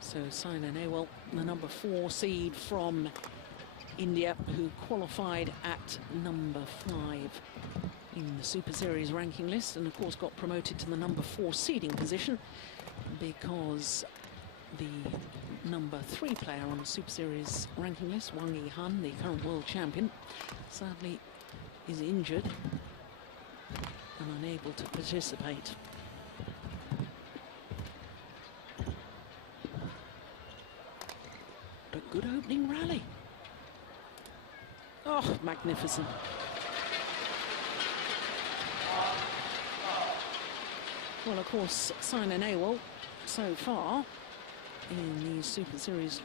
So Saina Nehwal, the number 4 seed from India, who qualified at number 5 in the Super Series ranking list, and of course got promoted to the number 4 seeding position because the number 3 player on the Super Series ranking list, Wang Yihan, the current world champion, sadly is injured and unable to participate. But a good opening rally. Oh, magnificent. Well, of course, Saina Nehwal, so far in the Super Series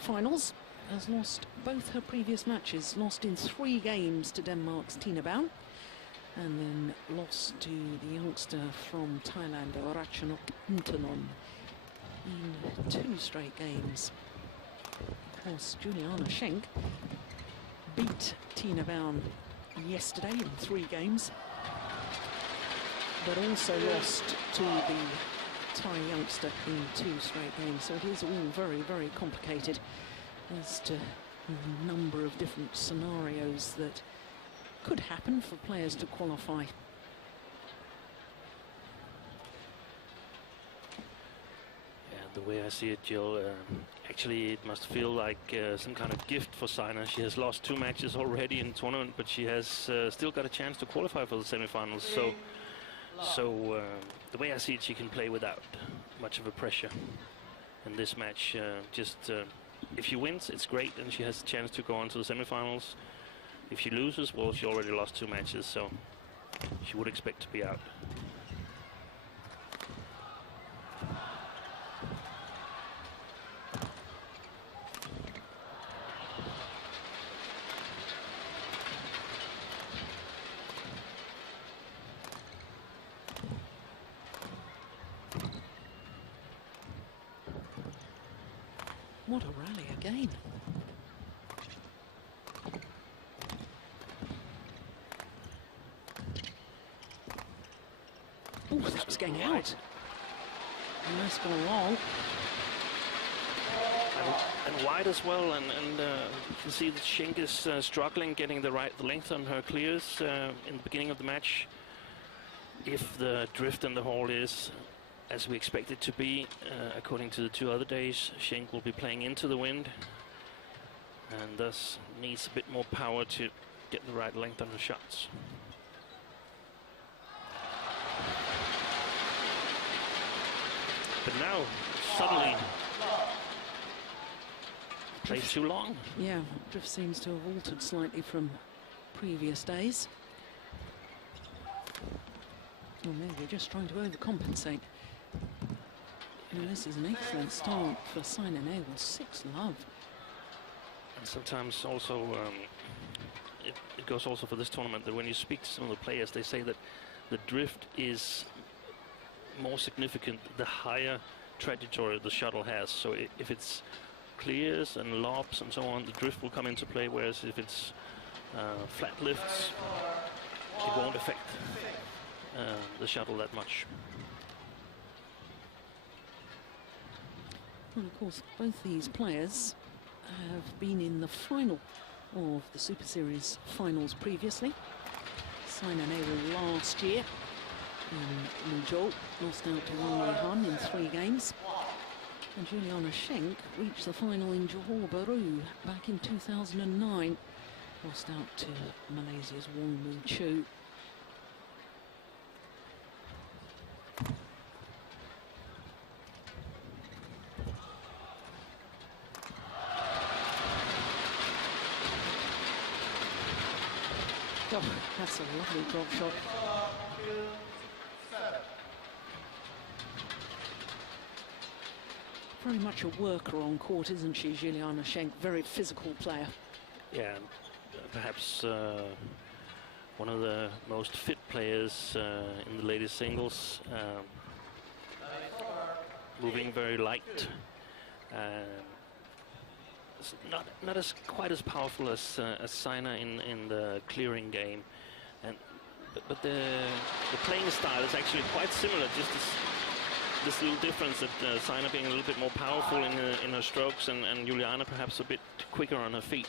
finals, has lost both her previous matches, lost in 3 games to Denmark's Tina Baun, and then lost to the youngster from Thailand, Ratchanok Intanon, in 2 straight games. Of course, Juliane Schenk beat Tina Baun yesterday in 3 games, but also lost to the Thai youngster in 2 straight games. So it is all very, very complicated as to a number of different scenarios that could happen for players to qualify. The way I see it, Jill, actually it must feel like some kind of gift for Saina. She has lost 2 matches already in the tournament, but she has still got a chance to qualify for the semifinals. So the way I see it, she can play without much of a pressure in this match. If she wins, it's great, and she has a chance to go on to the semifinals. If she loses, well, she already lost 2 matches, so she would expect to be out. What a rally again. Oh, that was going out. Nice ball long. And wide as well, and you can see that Schenk is struggling getting the right length on her clears in the beginning of the match. If the drift in the hole is as we expect it to be, according to the 2 other days, Schenk will be playing into the wind and thus needs a bit more power to get the right length on her shots. But now, suddenly, plays too long. Yeah, drift seems to have altered slightly from previous days. Or maybe just trying to overcompensate. And this is an excellent start for Saina Nehwal, 6-love. And sometimes also, it goes also for this tournament that when you speak to some of the players, they say that the drift is more significant the higher trajectory the shuttle has. So if it's clears and lobs and so on, the drift will come into play, whereas if it's flat lifts, it won't affect the shuttle that much. And of course, both these players have been in the final of the Super Series finals previously. Saina Nehwal last year in Luzhou lost out to Wang Yihan in 3 games. And Juliane Schenk reached the final in Johor Bahru back in 2009. Lost out to Malaysia's Wong Mu Chu. Oh, that's a lovely drop shot. Very much a worker on court, isn't she, Juliane Schenk? Very physical player. Yeah, perhaps one of the most fit players in the ladies singles. Moving very light. Not quite as powerful as Saina in the clearing game, and But the playing style is actually quite similar. Just this little difference that Saina being a little bit more powerful in her strokes, and Juliane perhaps a bit quicker on her feet.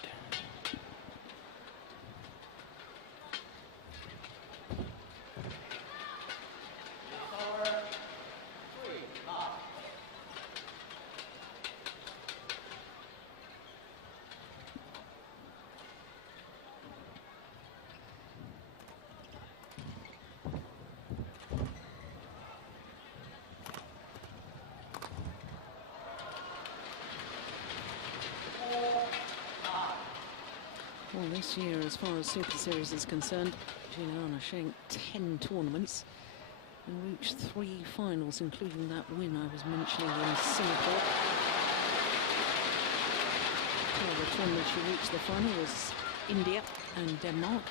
Well, this year, as far as Super Series is concerned, Juliane Schenk 10 tournaments and reached 3 finals, including that win I was mentioning in Singapore. Well, the tournament she reached the final was India and Denmark.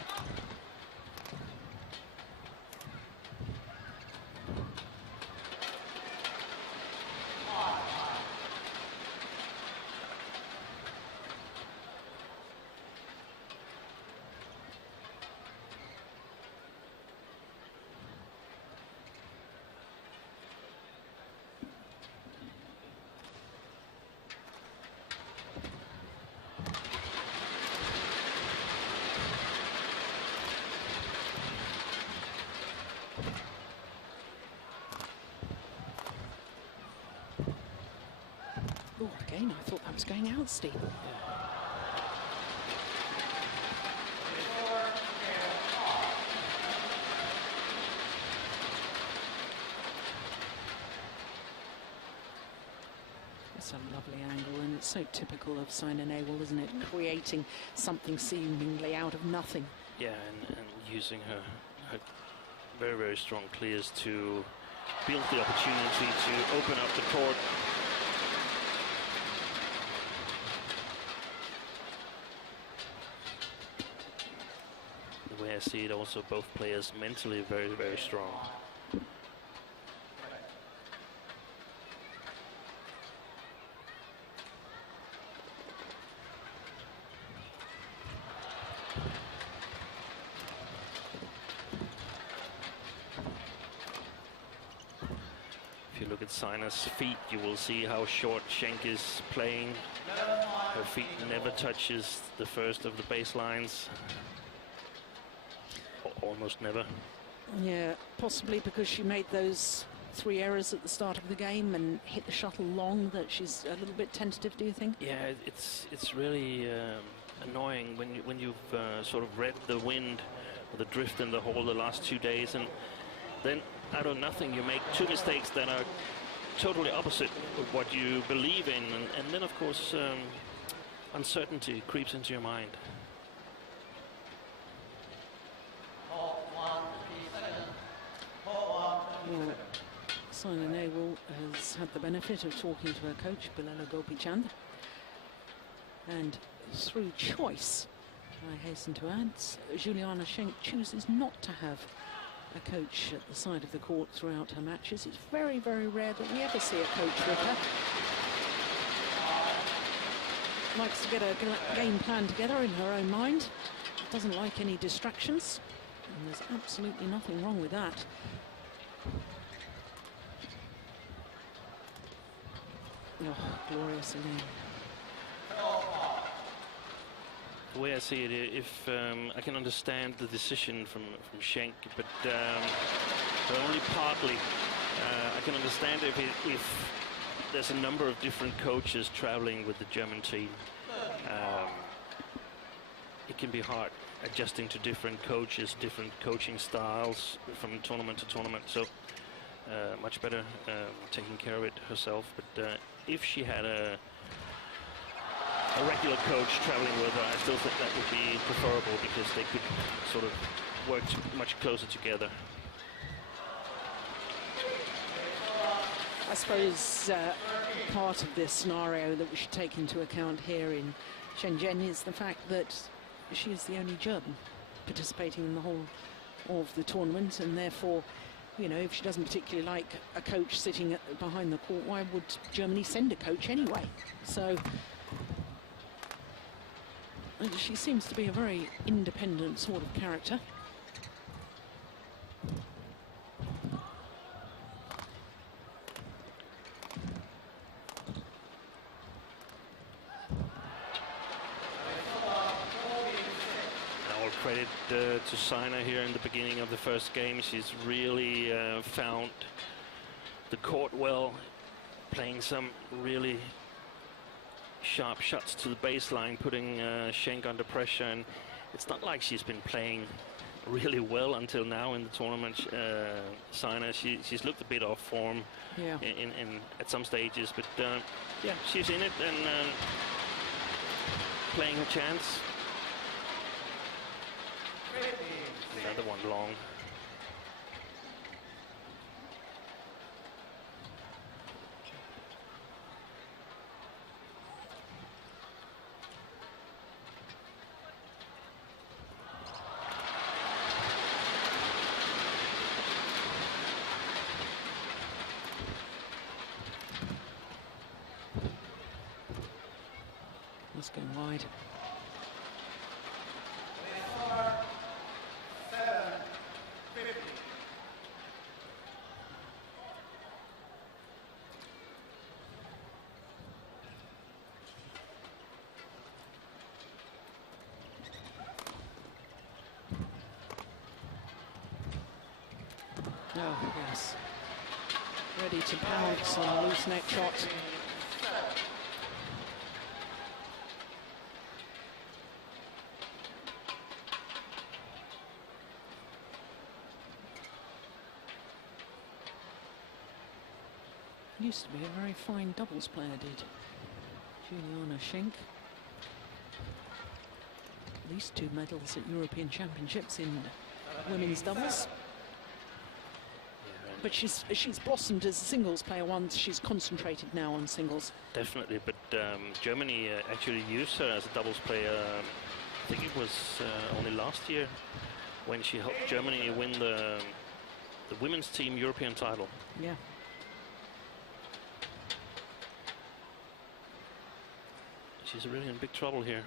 Oh, again, I thought that was going out, Steve. It's a lovely angle, and it's so typical of Saina Nehwal, isn't it? Creating something seemingly out of nothing. Yeah, and using her very, very strong clears to build the opportunity to open up the court. The way I see it, also both players mentally very, very strong. If you look at Saina's feet, you will see how short Schenk is playing. Her feet never touches the first of the baselines. Almost never. Yeah, possibly because she made those 3 errors at the start of the game and hit the shuttle long, that she's a little bit tentative, do you think? Yeah, it's really annoying when you've sort of read the wind or the drift in the hole the last 2 days, and then out of nothing you make 2 mistakes that are totally opposite of what you believe in, and then of course uncertainty creeps into your mind. Well, Saina Nehwal has had the benefit of talking to her coach, Bilala Gopichand, and through choice, I hasten to add, Juliane Schenk chooses not to have a coach at the side of the court throughout her matches. It's very, very rare that we ever see a coach with her. Likes to get a game plan together in her own mind. Doesn't like any distractions, and there's absolutely nothing wrong with that. Oh, glorious again. The way I see it, if I can understand the decision from Schenk, but only partly. I can understand if there's a number of different coaches traveling with the German team. It can be hard adjusting to different coaches, different coaching styles from tournament to tournament. So much better taking care of it herself. But if she had a regular coach traveling with her, I still think that would be preferable, because they could sort of work much closer together. I suppose part of this scenario that we should take into account here in Shenzhen is the fact that she is the only German participating in the whole of the tournament, and therefore, you know, if she doesn't particularly like a coach sitting behind the court, why would Germany send a coach anyway? So she seems to be a very independent sort of character. to Saina here in the beginning of the first game. She's really found the court well, playing some really sharp shots to the baseline, putting Schenk under pressure. And it's not like she's been playing really well until now in the tournament. Saina, she's looked a bit off form, yeah, in at some stages, but yeah, she's in it and playing her chance. Another one long. Let's go wide. Oh, yes. Ready to pounce on a loose neck shot. Used to be a very fine doubles player, did Juliane Schenk. At least 2 medals at European Championships in women's doubles. But she's blossomed as a singles player once she's concentrated now on singles. Definitely, but Germany actually used her as a doubles player. I think it was only last year when she helped Germany win the women's team European title. Yeah. She's really in big trouble here.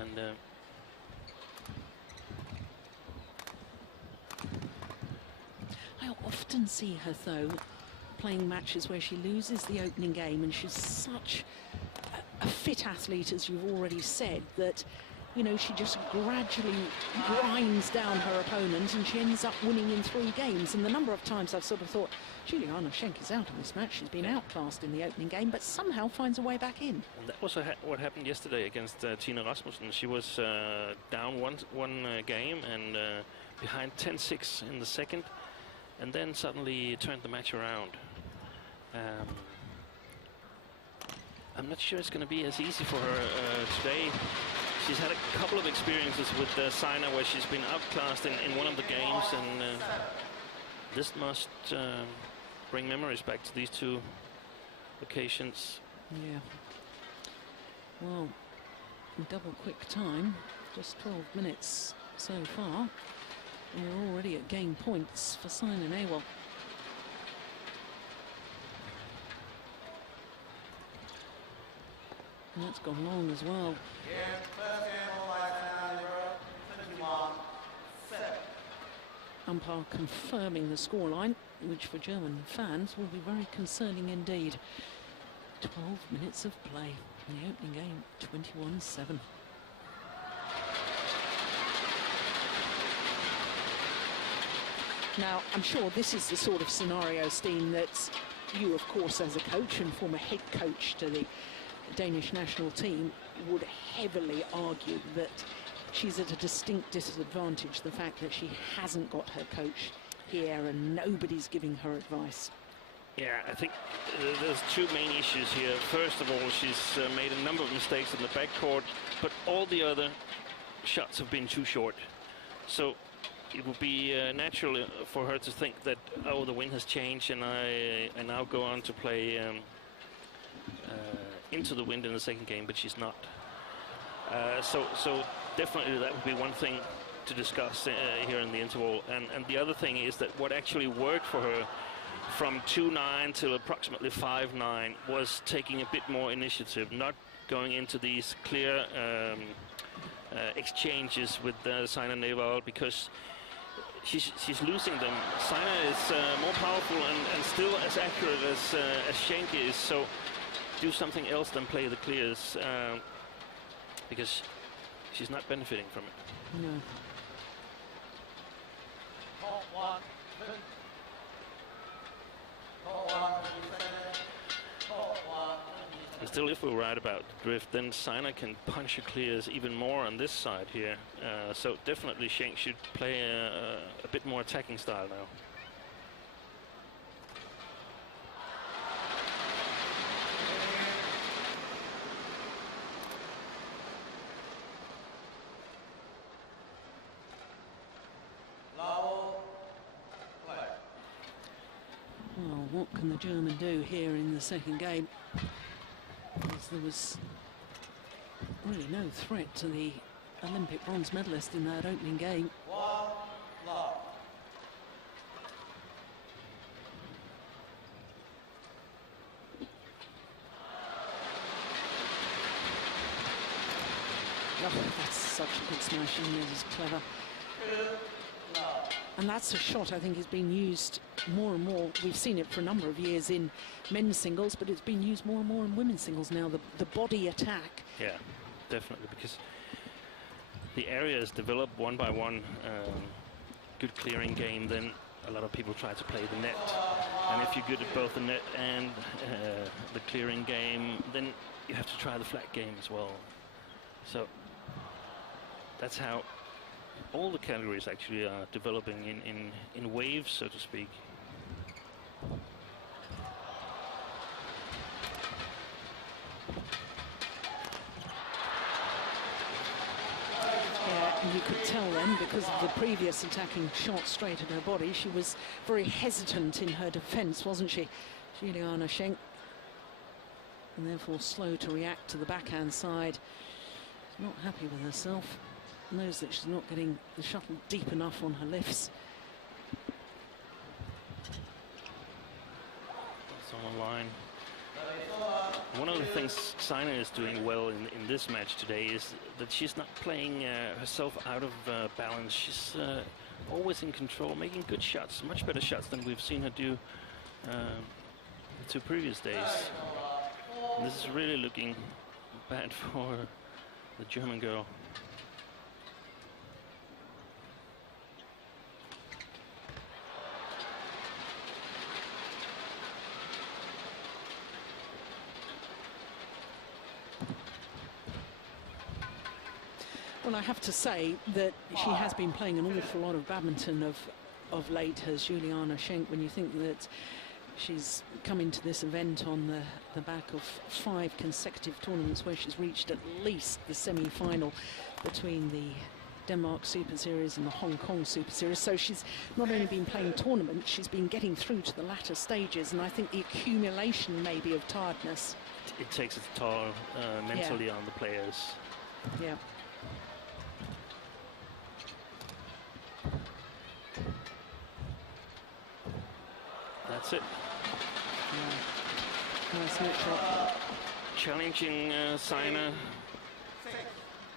And I often see her, though, playing matches where she loses the opening game, and she's such a fit athlete, as you've already said, that, you know, she just gradually grinds down her opponent and she ends up winning in 3 games. And the number of times I've sort of thought, Juliane Schenk is out of this match. She's been outclassed in the opening game, but somehow finds a way back in. And that was what happened yesterday against Tina Rasmussen. She was down one game and behind 10-6 in the second, and then suddenly turned the match around. I'm not sure it's going to be as easy for her today. She's had a couple of experiences with Saina where she's been outclassed in one of the games, and this must bring memories back to these 2 occasions. Yeah. Well, double quick time, just 12 minutes so far. We're already at game points for Saina Nehwal. And that's gone long as well. Umpire confirming the scoreline, which for German fans will be very concerning indeed. 12 minutes of play in the opening game, 21-7. Now, I'm sure this is the sort of scenario, Steen, that you, of course, as a coach and former head coach to the Danish national team, would heavily argue that she's at a distinct disadvantage, the fact that she hasn't got her coach here and nobody's giving her advice. Yeah, I think there's 2 main issues here. First of all, she's made a number of mistakes in the backcourt, but all the other shots have been too short. So it would be natural for her to think that, oh, the wind has changed and I now go on to play into the wind in the second game, but she's not. So definitely that would be one thing to discuss here in the interval. And the other thing is that what actually worked for her from 2-9 till approximately 5-9 was taking a bit more initiative, not going into these clear exchanges with Saina Nehwal, because she's losing them. Saina is more powerful and still as accurate as Schenk is, so do something else than play the clears, because she's not benefiting from it. No. And still, if we're right about the drift, then Saina can punch her clears even more on this side here. So definitely Schenk should play a bit more attacking style now. Well, what can the German do here in the second game? Because there was really no threat to the Olympic bronze medalist in that opening game. Oh, that's such a good smash, and this is clever. And that's a shot I think has been used more and more. We've seen it for a number of years in men's singles, but it's been used more and more in women's singles now, the body attack. Yeah, definitely, because the area is developed one by one. Good clearing game, then a lot of people try to play the net. And if you're good at both the net and the clearing game, then you have to try the flat game as well. So that's how all the categories actually are developing in waves, so to speak. Yeah, you could tell then, because of the previous attacking shot straight at her body, she was very hesitant in her defence, wasn't she, Juliane Schenk? And therefore slow to react to the backhand side. Not happy with herself. Knows that she's not getting the shuttle deep enough on her lifts. It's on the line. One of the things Saina is doing well in this match today is that she's not playing herself out of balance. She's always in control, making good shots, much better shots than we've seen her do the 2 previous days. And this is really looking bad for the German girl. Well, I have to say that she has been playing an awful lot of badminton of late, has Juliane Schenk, when you think that she's come into this event on the back of 5 consecutive tournaments where she's reached at least the semi-final between the Denmark Super Series and the Hong Kong Super Series. So she's not only been playing tournaments, she's been getting through to the latter stages, and I think the accumulation maybe of tiredness. It takes its toll mentally on the players. Yeah. That's it. Yeah. Nice net shot. Challenging Saina,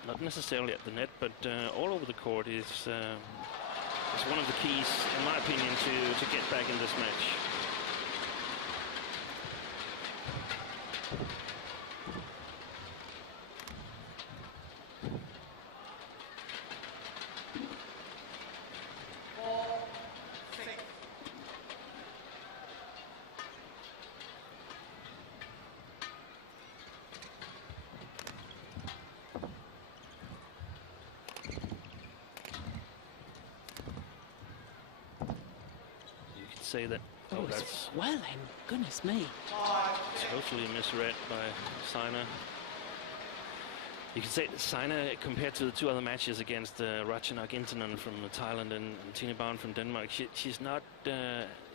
not necessarily at the net, but all over the court is one of the keys, in my opinion, to get back in this match. Say that. Oh, that's well then, goodness me. Totally misread by Saina. You could say that Saina, compared to the 2 other matches against Ratchanok Intanon from Thailand and Tine Baun from Denmark, she's not.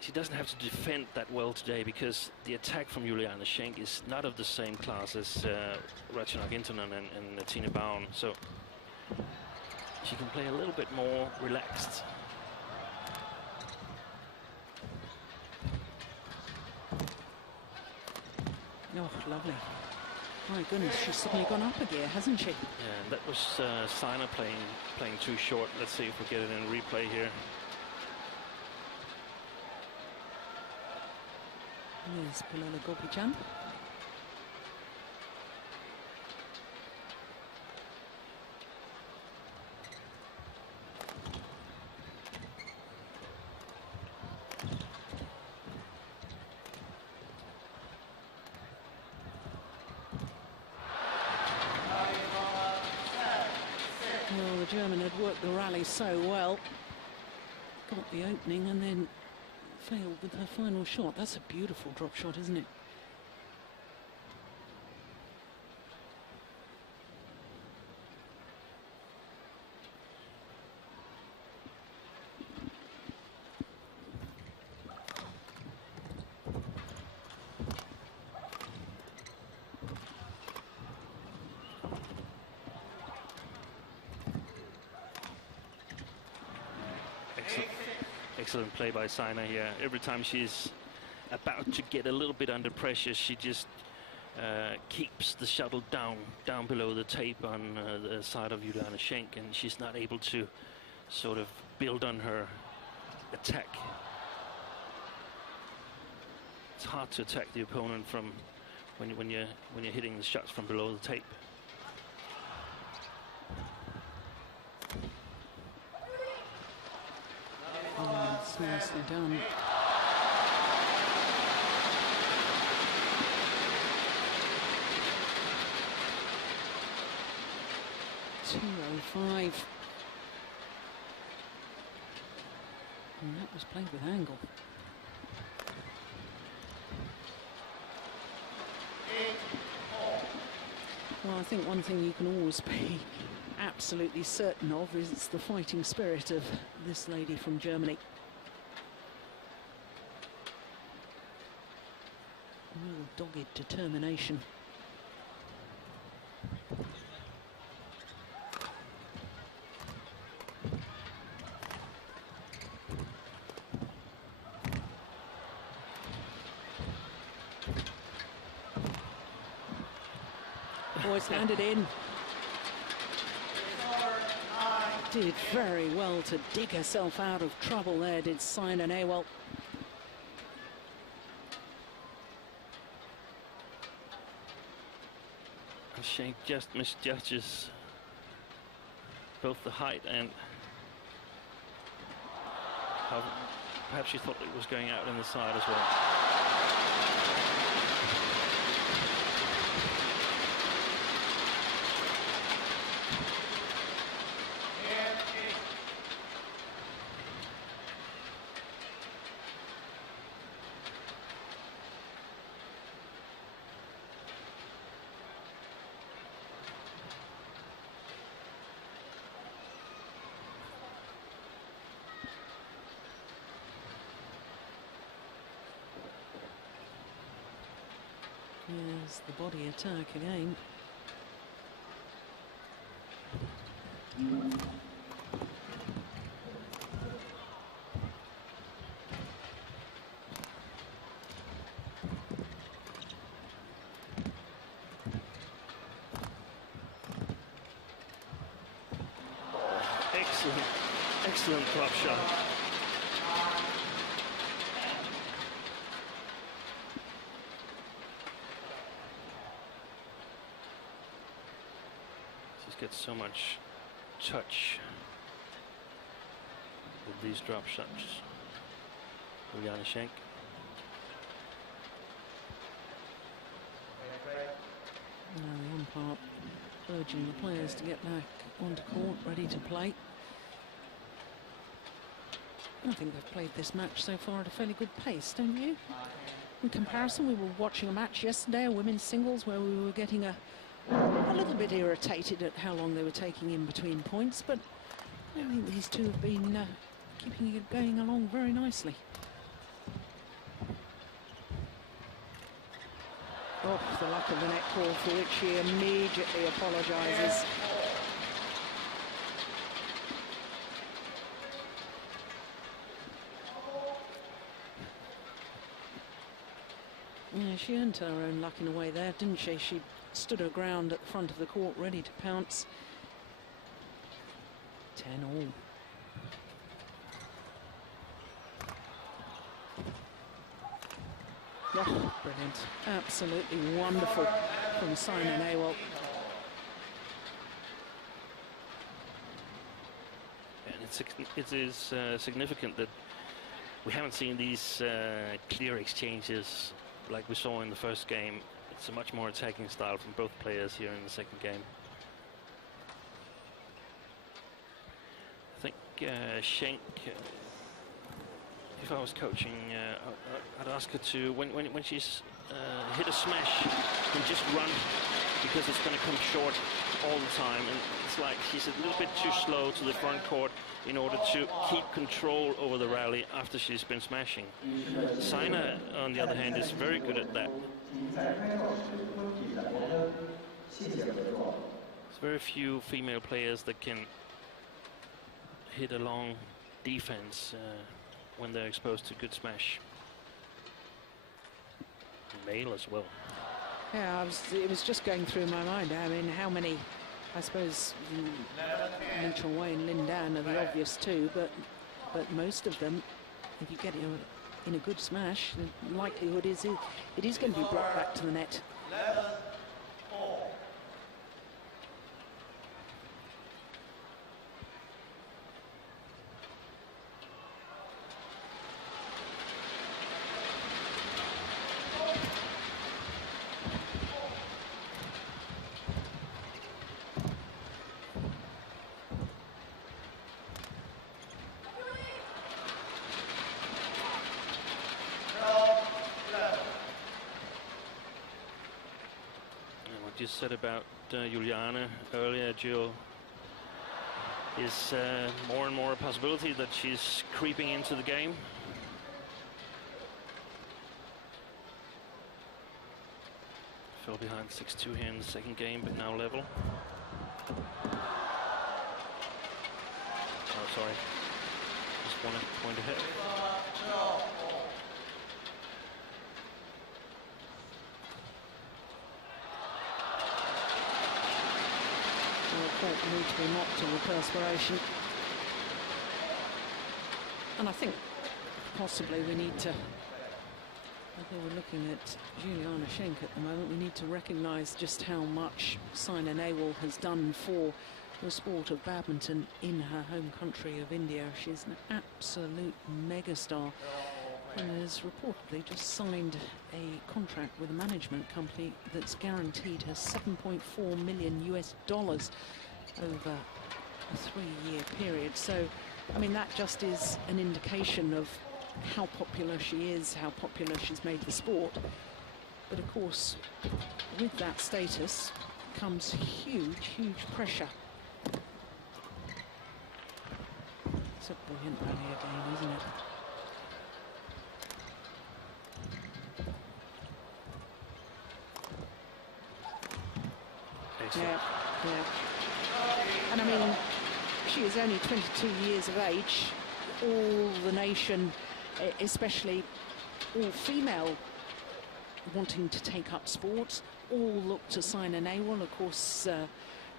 She doesn't have to defend that well today, because the attack from Juliane Schenk is not of the same class as Ratchanok Intanon and Tine Baun, so she can play a little bit more relaxed. Oh, lovely. My goodness, she's suddenly gone up a gear, hasn't she? Yeah, and that was Saina playing too short. Let's see if we get it in replay here. Yes, Palala Gopichan. German had worked the rally so well. Got the opening and then failed with her final shot. That's a beautiful drop shot, isn't it? Excellent play by Saina here. Every time she's about to get a little bit under pressure, she just keeps the shuttle down below the tape on the side of Juliane Schenk, and she's not able to sort of build on her attack. It's hard to attack the opponent from when you're hitting the shots from below the tape. It's nicely done. .205. And that was played with angle. Well, I think one thing you can always be absolutely certain of is the fighting spirit of this lady from Germany. Real dogged determination. Oh, it's landed in. Did very well to dig herself out of trouble there, did Saina Nehwal. Schenk just misjudges both the height and how perhaps she thought it was going out in the side as well. Here's the body attack again. Excellent drop shot. Gets so much touch with these drop shots. Juliane Schenk. Now the umpire urging the players to get back onto court, ready to play. I think they've played this match so far at a fairly good pace, don't you? In comparison, we were watching a match yesterday, a women's singles, where we were getting a little bit irritated at how long they were taking in between points, but I think these two have been keeping it going along very nicely. Oh, the luck of the net call, for which she immediately apologises. Yeah, she earned her own luck in a way there, didn't she? She stood her ground at the front of the court, ready to pounce. 10-all. Oh, brilliant. Absolutely wonderful from Saina Nehwal. And it is significant that we haven't seen these clear exchanges like we saw in the first game. It's a much more attacking style from both players here in the second game. Schenk, if I was coaching, I'd ask her to, when she's hit a smash, and just run, because it's going to come short all the time. And it's like she's a little bit too slow to the front court in order to keep control over the rally after she's been smashing. Saina, on the other hand, is very good at that. There's very few female players that can hit a long defense when they're exposed to good smash. Male as well. Yeah, it was just going through my mind. I mean, how many, I suppose, Mitchell Wayne, Lin Dan are the obvious two, but most of them, if you get in a good smash, the likelihood is it is going to be brought back to the net. You said about Juliane earlier, Jill, is more and more a possibility that she's creeping into the game. Fell behind 6-2 here in the second game, but now level. Oh, sorry. Just 1 point ahead. Need to be mocked in the perspiration, and I think possibly we need to, I think we're looking at Juliane Schenk at the moment, we need to recognise just how much Saina Nehwal has done for the sport of badminton in her home country of India. She's an absolute megastar and has reportedly just signed a contract with a management company that's guaranteed her $7.4 million over a 3-year period. So, I mean, that just is an indication of how popular she is, how popular she's made the sport. But of course, with that status comes huge, huge pressure. It's a brilliant rally again, isn't it? Excellent. Yeah. And I mean, she is only 22 years of age. All the nation, especially all female, wanting to take up sports, all look to Saina Nehwal. Of course,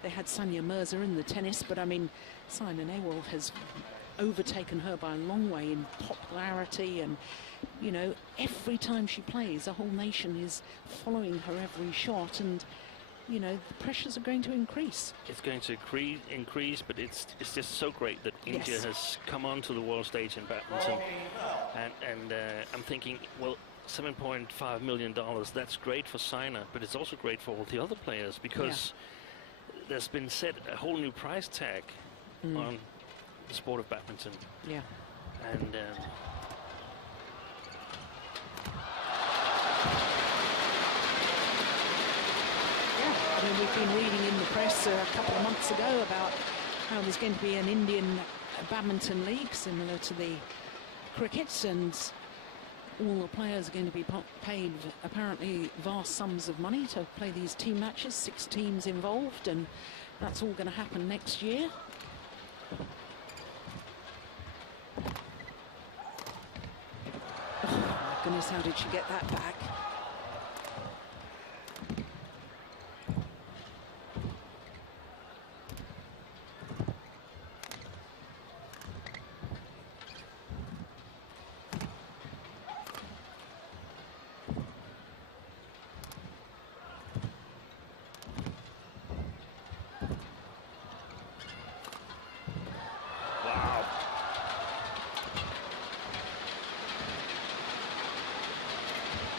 they had Sanya Mirza in the tennis, but I mean, Saina Nehwal has overtaken her by a long way in popularity, and you know, every time she plays, the whole nation is following her every shot, and you know, the pressures are going to increase. It's going to increase, but it's just so great that India has come onto the world stage in badminton. And I'm thinking, well, $7.5 million, that's great for Saina, but it's also great for all the other players, because there's been set a whole new price tag on the sport of badminton. Yeah. And I mean, we've been reading in the press a couple of months ago about how there's going to be an Indian badminton league similar to the cricket, and all the players are going to be paid apparently vast sums of money to play these team matches, 6 teams involved, and that's all going to happen next year. Oh my goodness, how did she get that back?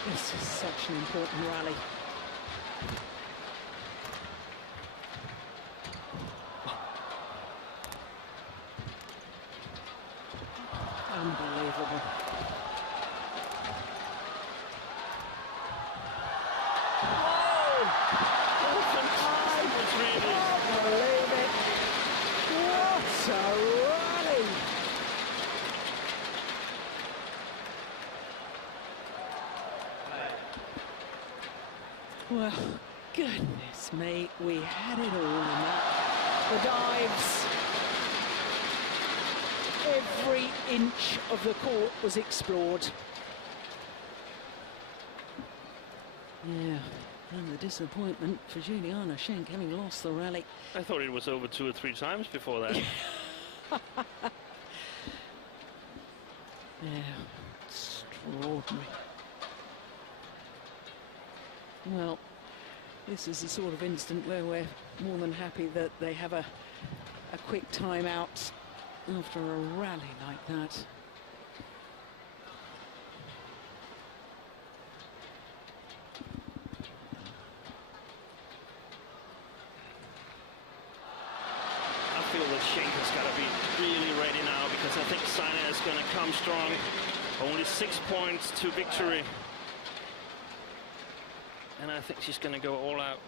This is such an important rally. Well, goodness me, we had it all in that. The dives, every inch of the court was explored. Yeah, and the disappointment for Juliane Schenk having lost the rally. I thought it was over 2 or 3 times before that. Yeah, extraordinary. Well, this is the sort of instant where we're more than happy that they have a quick time out after a rally like that. I feel that Schenk has got to be really ready now, because I think Saina is going to come strong. Only 6 points to victory. And I think she's going to go all out.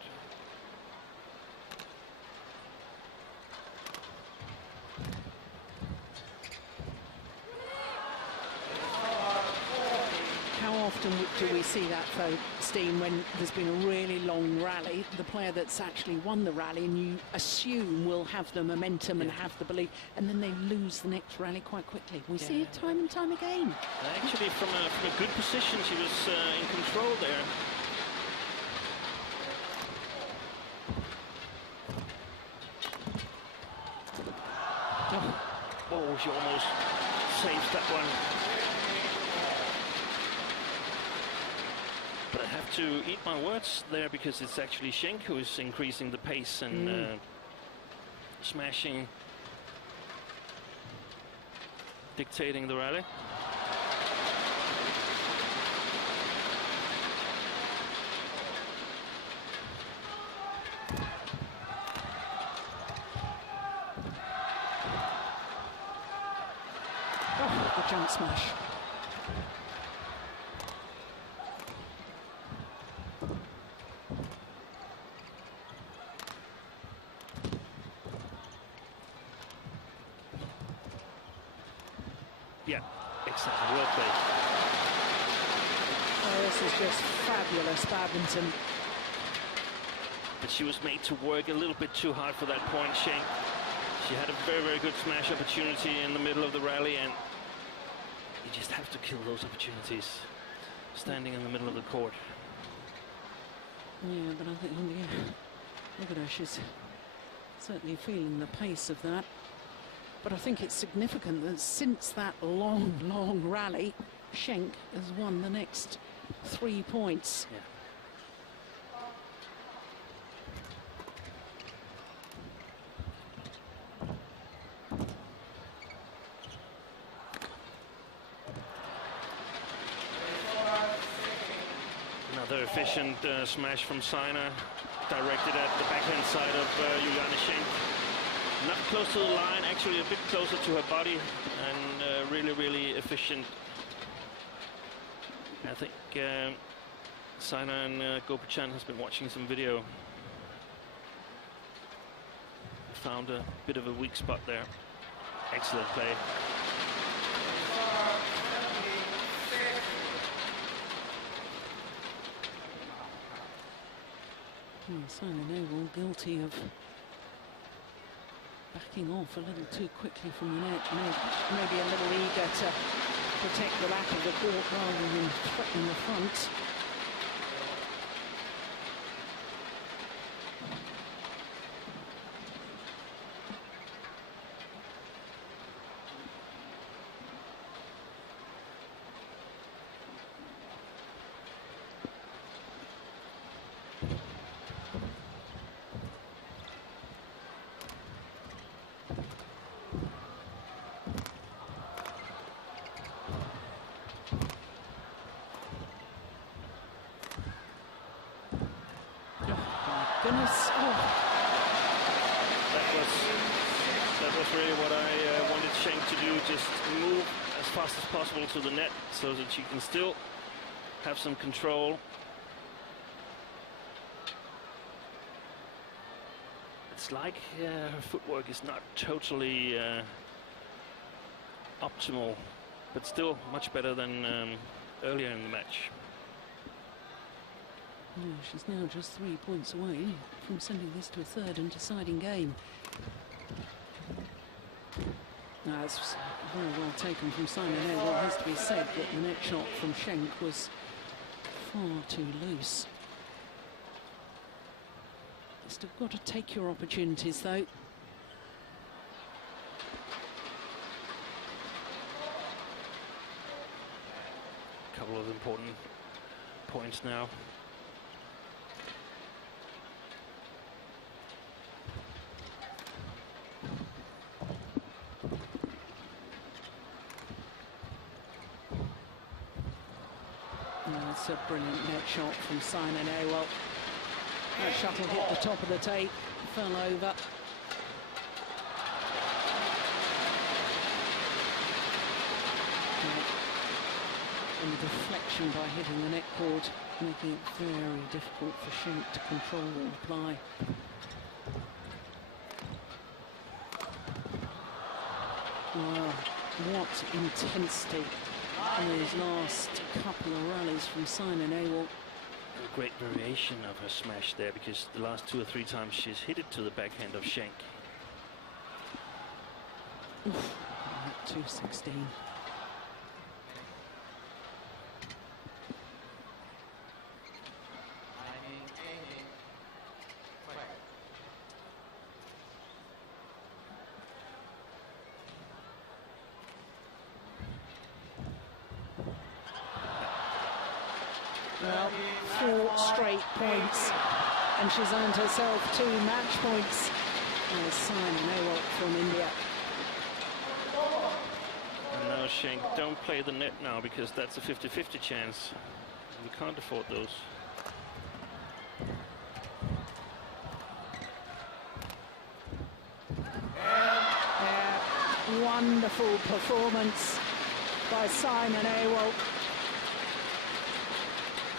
How often do we see that, though, Steen, when there's been a really long rally, the player that's actually won the rally, and you assume will have the momentum and have the belief, and then they lose the next rally quite quickly. We see it time and time again. Actually, from a good position, she was in control there. Oh, she almost saved that one. But I have to eat my words there, because it's actually Schenk who is increasing the pace and smashing, dictating the rally. The jump smash. Yeah, exactly. Well played. Oh, this is just fabulous badminton. But she was made to work a little bit too hard for that point, Schenk. She had a very, very good smash opportunity in the middle of the rally, and you just have to kill those opportunities standing in the middle of the court. Yeah, but I think, look at her, she's certainly feeling the pace of that. But I think it's significant that since that long, long rally, Schenk has won the next 3 points. Yeah. Another efficient smash from Saina, directed at the backhand side of Juliane Schenk. Not close to the line, actually a bit closer to her body, and really, really efficient. I think Saina and Gopichan has been watching some video. Found a bit of a weak spot there. Excellent play. Saina Nehwal guilty of backing off a little too quickly from the net, maybe a little eager to protect the back of the court rather than threaten the front. Goodness. Oh. That was really what I wanted Schenk to do, just move as fast as possible to the net so that she can still have some control. It's like her footwork is not totally optimal, but still much better than earlier in the match. Yeah, she's now just 3 points away from sending this to a third and deciding game. That's very well taken from Saina Nehwal. It has to be said that the net shot from Schenk was far too loose. Still got to take your opportunities, though. A couple of important points now. That's a brilliant net shot from Saina Nehwal. That shuttle hit the top of the tape, fell over. And the deflection by hitting the net cord, making it very difficult for Schenk to control or apply. Wow, what intensity in these last couple of rallies from Saina Nehwal. A great variation of her smash there, because the last 2 or 3 times she's hit it to the backhand of Schenk. Oof, 216. Well, 4 straight points, and she's earned herself 2 match points. There's Saina Nehwal from India. And now Schenk, don't play the net now, because that's a 50-50 chance. You can't afford those. Yeah, wonderful performance by Saina Nehwal.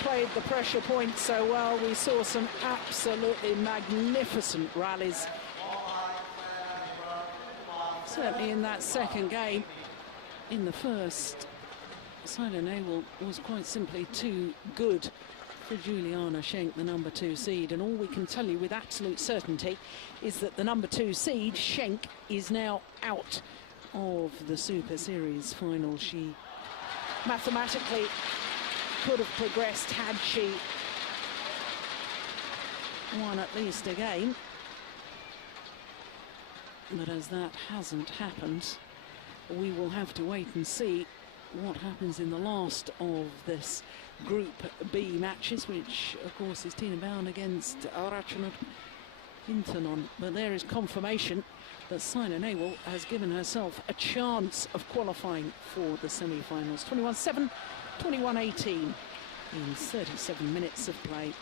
Played the pressure point so well. We saw some absolutely magnificent rallies. Certainly in that second game. In the first, Saina Nehwal was quite simply too good for Juliane Schenk, the number 2 seed. And all we can tell you with absolute certainty is that the number 2 seed, Schenk, is now out of the Super Series final. She mathematically could have progressed had she won at least a game, but as that hasn't happened, we will have to wait and see what happens in the last of this Group B matches, which of course is Tina Bound against Arachana Hintonon. But there is confirmation that Saina Nehwal has given herself a chance of qualifying for the semi-finals. 21-7. 21-18 in 37 minutes of play.